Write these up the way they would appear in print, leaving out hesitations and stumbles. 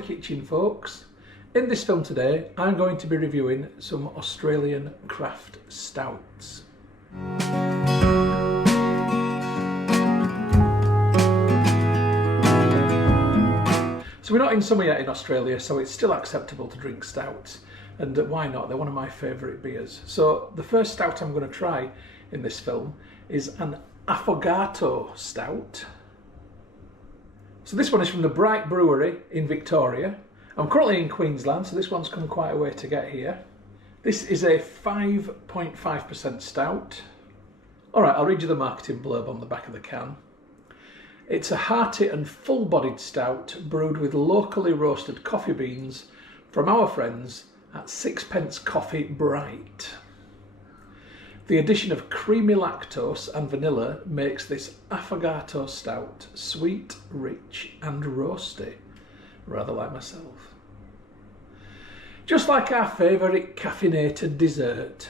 Aussie Kitchen, folks. In this film today, I'm going to be reviewing some Australian craft stouts. So we're not in summer yet in Australia, so it's still acceptable to drink stouts. And why not? They're one of my favourite beers. So the first stout I'm going to try in this film is an Affogato Stout. So this one is from the Bright Brewery in Victoria. I'm currently in Queensland, so this one's come quite a way to get here. This is a 5.5% stout. Alright, I'll read you the marketing blurb on the back of the can. It's a hearty and full-bodied stout brewed with locally roasted coffee beans from our friends at Sixpence Coffee Bright. The addition of creamy lactose and vanilla makes this Affogato Stout sweet, rich and roasty, rather like myself. Just like our favourite caffeinated dessert.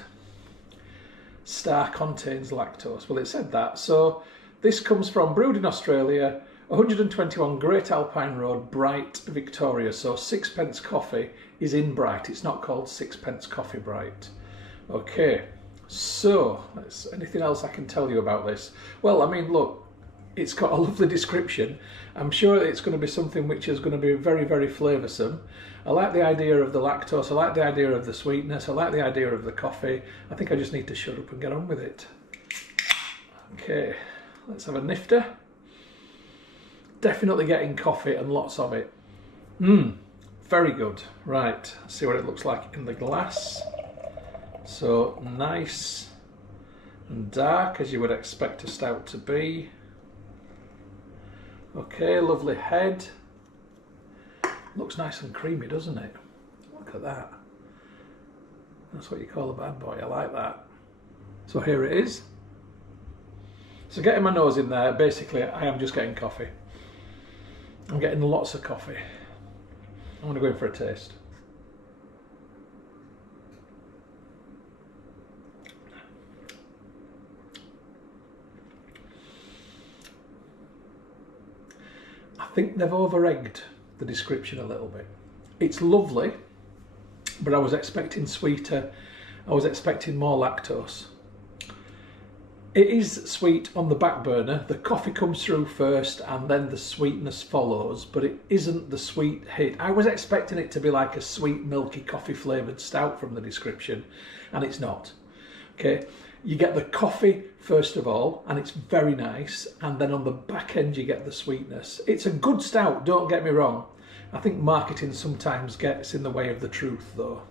Star contains lactose. Well, it said that. So this comes from, brewed in Australia, 121 Great Alpine Road, Bright, Victoria. So Sixpence Coffee is in Bright. It's not called Sixpence Coffee Bright. Okay. So, anything else I can tell you about this? Well, I mean, look, it's got a lovely description. I'm sure it's going to be something which is going to be very, very flavoursome. I like the idea of the lactose, I like the idea of the sweetness, I like the idea of the coffee. I think I just need to shut up and get on with it. Okay, let's have a nifter. Definitely getting coffee and lots of it. Very good. Right, let's see what it looks like in the glass. So nice and dark, as you would expect a stout to be. Okay, lovely head. Looks nice and creamy, doesn't it? Look at that. That's what you call a bad boy. I like that. So here it is. So getting my nose in there, basically I am just getting coffee. I'm getting lots of coffee. I'm going to go in for a taste. I think they've over-egged the description a little bit. It's lovely, but I was expecting sweeter. I was expecting more lactose. It is sweet on the back burner. The coffee comes through first and then the sweetness follows, but it isn't the sweet hit. I was expecting it to be like a sweet, milky, coffee flavoured stout from the description, and it's not. Okay. You get the coffee first of all, and it's very nice, and then on the back end you get the sweetness. It's a good stout, don't get me wrong. I think marketing sometimes gets in the way of the truth though.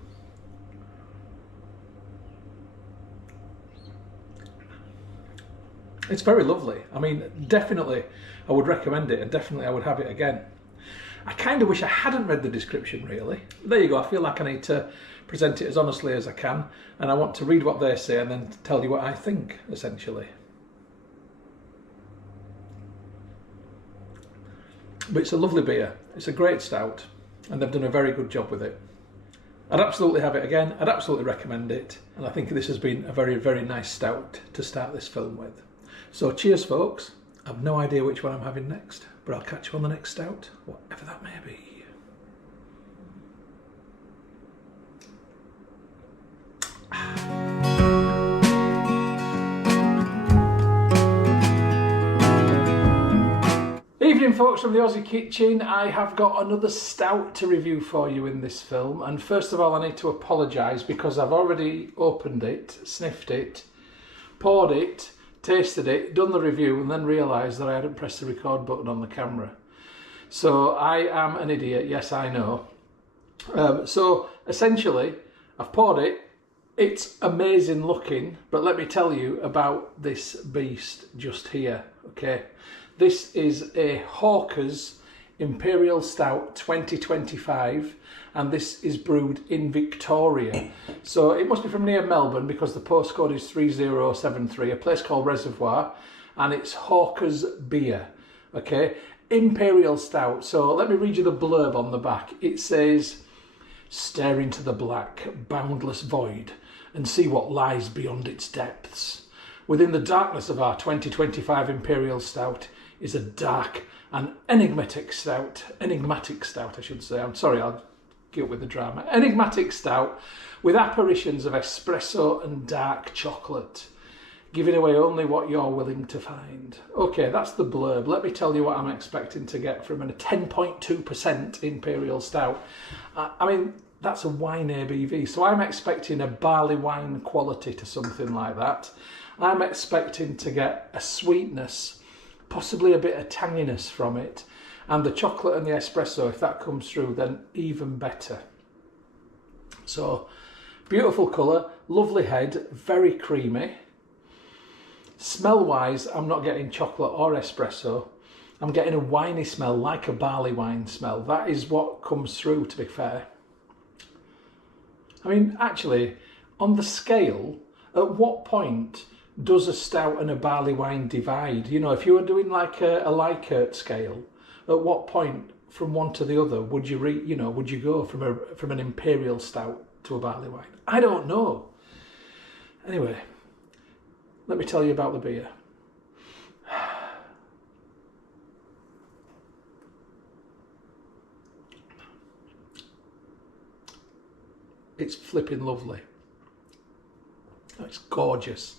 It's very lovely. I mean, definitely I would recommend it, and definitely I would have it again. I kind of wish I hadn't read the description really. There you go, I feel like I need to present it as honestly as I can, and I want to read what they say and then tell you what I think, essentially. But it's a lovely beer, it's a great stout, and they've done a very good job with it. I'd absolutely have it again, I'd absolutely recommend it, and I think this has been a very, very nice stout to start this film with. So cheers folks, I've no idea which one I'm having next, but I'll catch you on the next stout, whatever that may be. Evening folks from the Aussie Kitchen. I have got another stout to review for you in this film, and first of all I need to apologise because I've already opened it, sniffed it, poured it, tasted it, done the review, and then realised that I hadn't pressed the record button on the camera. So I am an idiot, yes I know. So essentially I've poured it. It's amazing looking, but let me tell you about this beast just here, okay? This is a Hawker's Imperial Stout 2025, and this is brewed in Victoria. So it must be from near Melbourne because the postcode is 3073, a place called Reservoir, and it's Hawker's beer, okay? Imperial Stout. So let me read you the blurb on the back. It says, "Stare into the black, boundless void and see what lies beyond its depths. Within the darkness of our 2025 Imperial Stout, is a dark and enigmatic stout. Enigmatic stout, I should say. I'm sorry, I'll get with the drama. Enigmatic stout with apparitions of espresso and dark chocolate, giving away only what you're willing to find. Okay, that's the blurb. Let me tell you what I'm expecting to get from a 10.2% Imperial Stout. I mean, that's a wine ABV, so I'm expecting a barley wine quality to something like that. I'm expecting to get a sweetness, possibly a bit of tanginess from it, and the chocolate and the espresso, if that comes through, then even better. So, beautiful colour, lovely head, very creamy. Smell-wise, I'm not getting chocolate or espresso. I'm getting a winey smell, like a barley wine smell. That is what comes through, to be fair. I mean, actually, on the scale, at what point does a stout and a barley wine divide? You know, if you were doing like a Likert scale, at what point from one to the other would you would you go from an Imperial Stout to a barley wine? I don't know. Anyway, let me tell you about the beer. It's flipping lovely. It's gorgeous.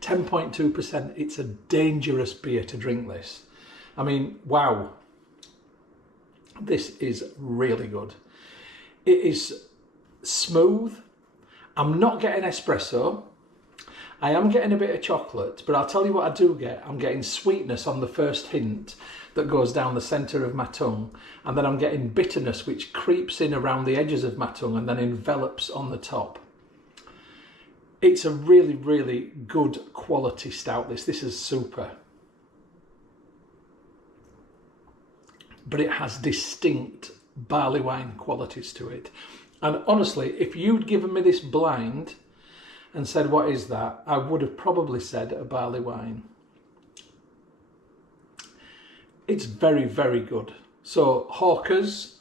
10.2%. It's a dangerous beer to drink this. I mean, wow. This is really good. It is smooth. I'm not getting espresso. I am getting a bit of chocolate, but I'll tell you what I do get. I'm getting sweetness on the first hint that goes down the centre of my tongue, and then I'm getting bitterness which creeps in around the edges of my tongue and then envelops on the top. It's a really, really good quality stout, this. This is super. But it has distinct barley wine qualities to it. And honestly, if you'd given me this blind and said, what is that? I would have probably said a barley wine. It's very, very good. So, hawkers,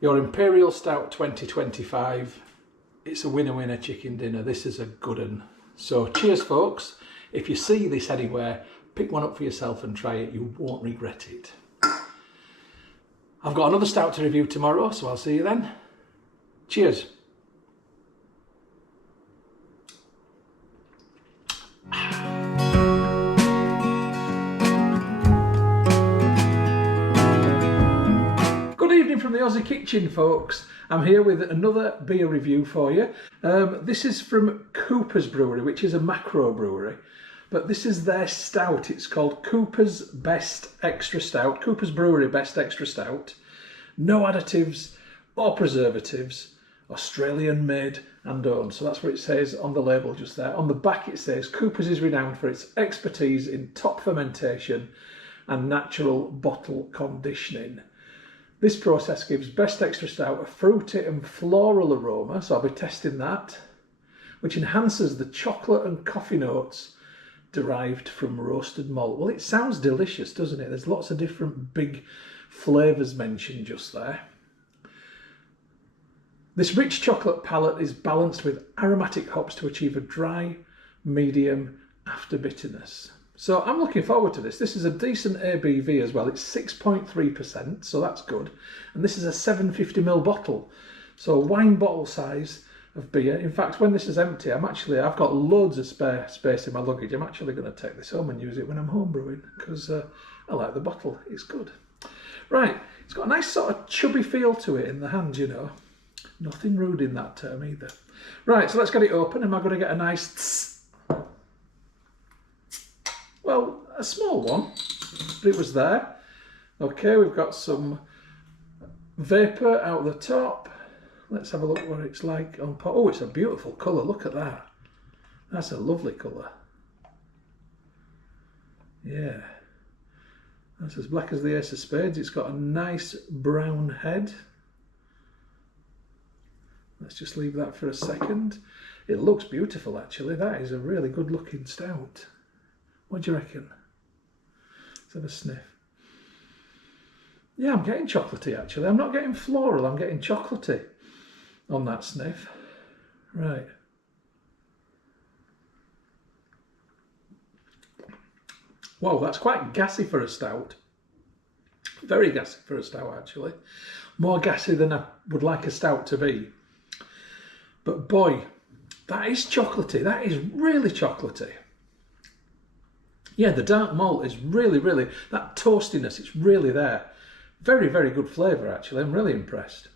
your Imperial Stout 2025, it's a winner-winner chicken dinner. This is a good one. So, cheers, folks. If you see this anywhere, pick one up for yourself and try it. You won't regret it. I've got another stout to review tomorrow, so I'll see you then. Cheers. From the Aussie Kitchen, folks. I'm here with another beer review for you. This is from Cooper's Brewery, which is a macro brewery, but this is their stout. It's called Cooper's Best Extra Stout, Cooper's Brewery Best Extra Stout. No additives or preservatives, Australian made and owned. So that's what it says on the label just there. On the back it says Cooper's is renowned for its expertise in top fermentation and natural bottle conditioning. This process gives Best Extra Stout a fruity and floral aroma, so I'll be testing that, which enhances the chocolate and coffee notes derived from roasted malt. Well, it sounds delicious, doesn't it? There's lots of different big flavours mentioned just there. This rich chocolate palate is balanced with aromatic hops to achieve a dry, medium after bitterness. So I'm looking forward to this. This is a decent ABV as well. It's 6.3%, so that's good. And this is a 750ml bottle. So wine bottle size of beer. In fact, when this is empty, I've got loads of spare space in my luggage. I'm actually going to take this home and use it when I'm home brewing because I like the bottle. It's good. Right, it's got a nice sort of chubby feel to it in the hand, you know. Nothing rude in that term either. Right, so let's get it open. Am I going to get a nice tss? Well, a small one, but it was there. Okay, we've got some vapour out the top. Let's have a look what it's like on pot. Oh, it's a beautiful colour. Look at that. That's a lovely colour. Yeah. That's as black as the ace of spades. It's got a nice brown head. Let's just leave that for a second. It looks beautiful, actually. That is a really good looking stout. What do you reckon? Let's have a sniff. Yeah, I'm getting chocolatey, actually. I'm not getting floral, I'm getting chocolatey on that sniff. Right. Wow, that's quite gassy for a stout. Very gassy for a stout, actually. More gassy than I would like a stout to be. But boy, that is chocolatey. That is really chocolatey. Yeah, the dark malt is really, that toastiness, it's really there. Very, very good flavour, actually. I'm really impressed.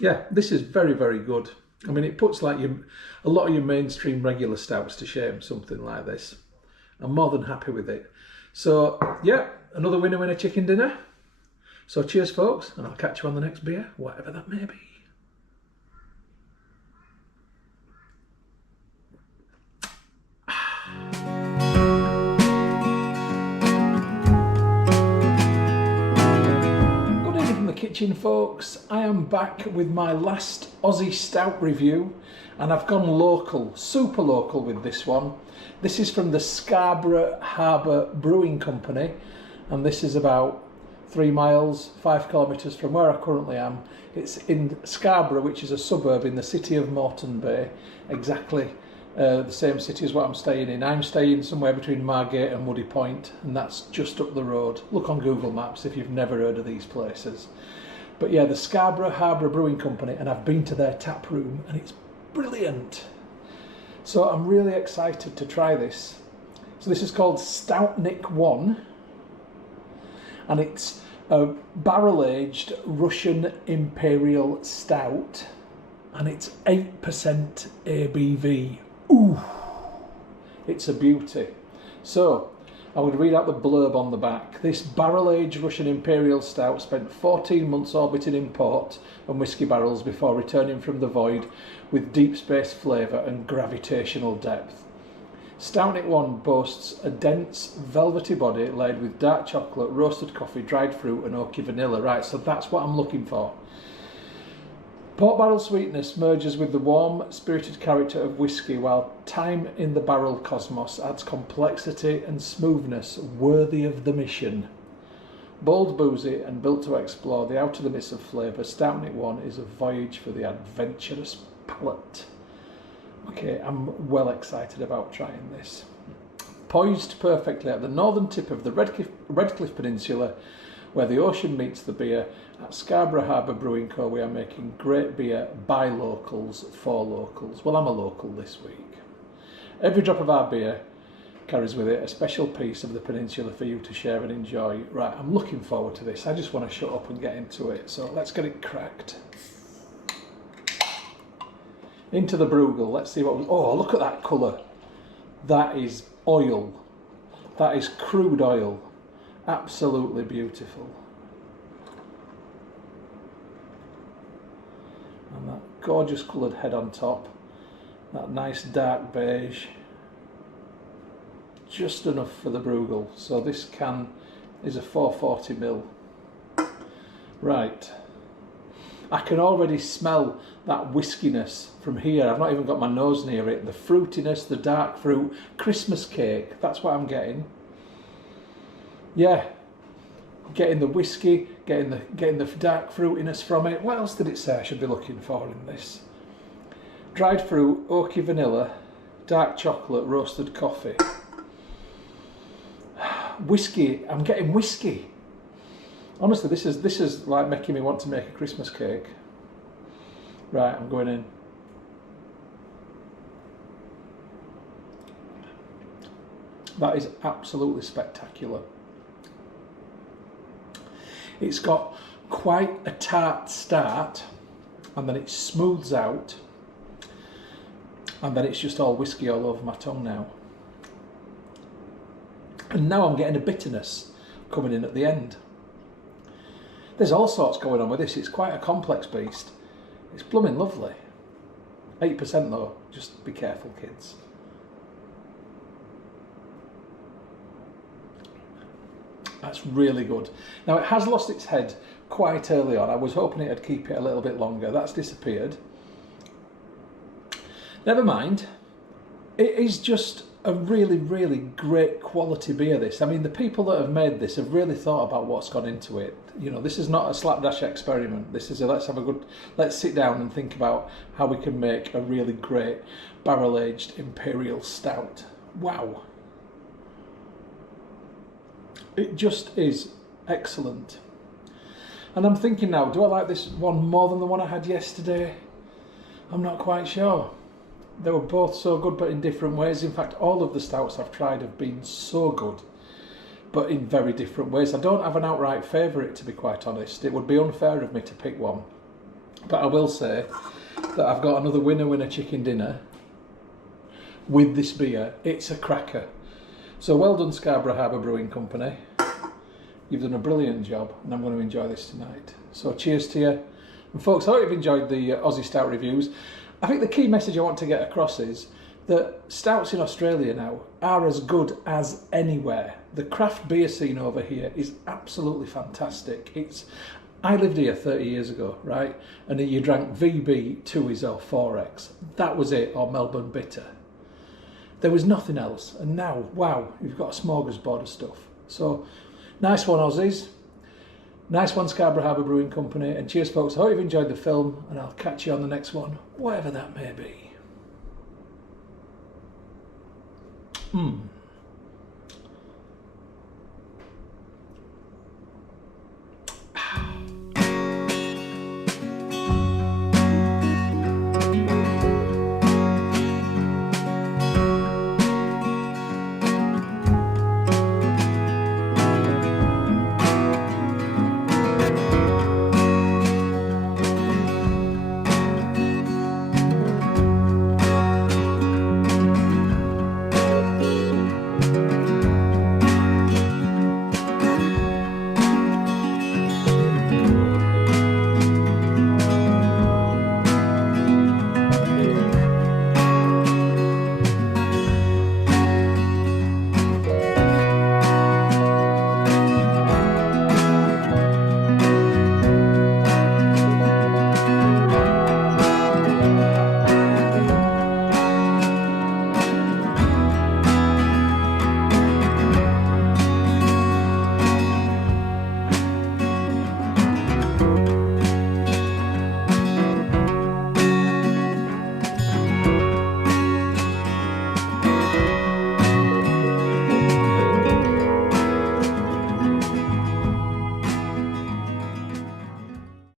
Yeah, this is very, very good. I mean, it puts like a lot of your mainstream regular stouts to shame, something like this. I'm more than happy with it. So, yeah, another winner chicken dinner. So cheers, folks, and I'll catch you on the next beer, whatever that may be. Kitchen, folks. I am back with my last Aussie stout review, and I've gone local, super local with this one. This is from the Scarborough Harbour Brewing Company, and this is about 3 miles, 5 kilometres from where I currently am. It's in Scarborough, which is a suburb in the city of Moreton Bay, exactly the same city as what I'm staying in. I'm staying somewhere between Margate and Woody Point, and that's just up the road. Look on Google Maps if you've never heard of these places. But yeah, the Scarborough Harbour Brewing Company, and I've been to their tap room, and it's brilliant. So I'm really excited to try this. So this is called Stoutnik 1, and it's a barrel-aged Russian Imperial Stout, and it's 8% ABV. Ooh, it's a beauty. So I would read out the blurb on the back. This barrel-aged Russian Imperial Stout spent 14 months orbiting in port and whiskey barrels before returning from the void with deep space flavour and gravitational depth. Stoutnik 1 boasts a dense, velvety body laid with dark chocolate, roasted coffee, dried fruit and oaky vanilla. Right, so that's what I'm looking for. Port barrel sweetness merges with the warm, spirited character of whiskey, while time in the barrel cosmos adds complexity and smoothness worthy of the mission. Bold, boozy and built to explore the outer limits of flavour, Stoutnik 1 is a voyage for the adventurous palate. Okay, I'm well excited about trying this. Poised perfectly at the northern tip of the Redcliffe Peninsula, where the ocean meets the beer, at Scarborough Harbour Brewing Co. we are making great beer by locals for locals. Well, I'm a local this week. Every drop of our beer carries with it a special piece of the peninsula for you to share and enjoy. Right, I'm looking forward to this. I just want to shut up and get into it. So let's get it cracked. Into the Bruegel. Let's see what... Oh, look at that colour. That is oil. That is crude oil. Absolutely beautiful. And that gorgeous coloured head on top. That nice dark beige. Just enough for the Bruegel. So this can is a 440ml. Right. I can already smell that whiskiness from here. I've not even got my nose near it. The fruitiness, the dark fruit, Christmas cake. That's what I'm getting. Yeah, getting the whiskey, getting the dark fruitiness from it. What else did it say I should be looking for in this? Dried fruit, oaky vanilla, dark chocolate, roasted coffee. Whiskey, I'm getting whiskey. Honestly, this is like making me want to make a Christmas cake. Right, I'm going in. That is absolutely spectacular. It's got quite a tart start, and then it smooths out, and then it's just all whiskey all over my tongue now. And now I'm getting a bitterness coming in at the end. There's all sorts going on with this. It's quite a complex beast. It's blooming lovely. 8% though, just be careful, kids. That's really good. Now it has lost its head quite early on. I was hoping it'd keep it a little bit longer. That's disappeared. Never mind. It is just a really, really great quality beer, this. I mean, the people that have made this have really thought about what's gone into it. You know, this is not a slapdash experiment. This is a let's sit down and think about how we can make a really great barrel-aged imperial stout. Wow. It just is excellent. And I'm thinking now, do I like this one more than the one I had yesterday? I'm not quite sure. They were both so good, but in different ways. In fact, all of the stouts I've tried have been so good, but in very different ways. I don't have an outright favourite, to be quite honest. It would be unfair of me to pick one. But I will say that I've got another winner chicken dinner with this beer. It's a cracker. So well done, Scarborough Harbour Brewing Company. You've done a brilliant job, and I'm going to enjoy this tonight. So cheers to you. And folks, I hope you've enjoyed the Aussie Stout reviews. I think the key message I want to get across is that stouts in Australia now are as good as anywhere. The craft beer scene over here is absolutely fantastic. I lived here 30 years ago, right? And you drank VB, 2s or 4X. That was it, or Melbourne Bitter. There was nothing else. And now, wow, you've got a smorgasbord of stuff. So, nice one, Aussies. Nice one, Scarborough Harbour Brewing Company. And cheers, folks. I hope you've enjoyed the film, and I'll catch you on the next one, whatever that may be.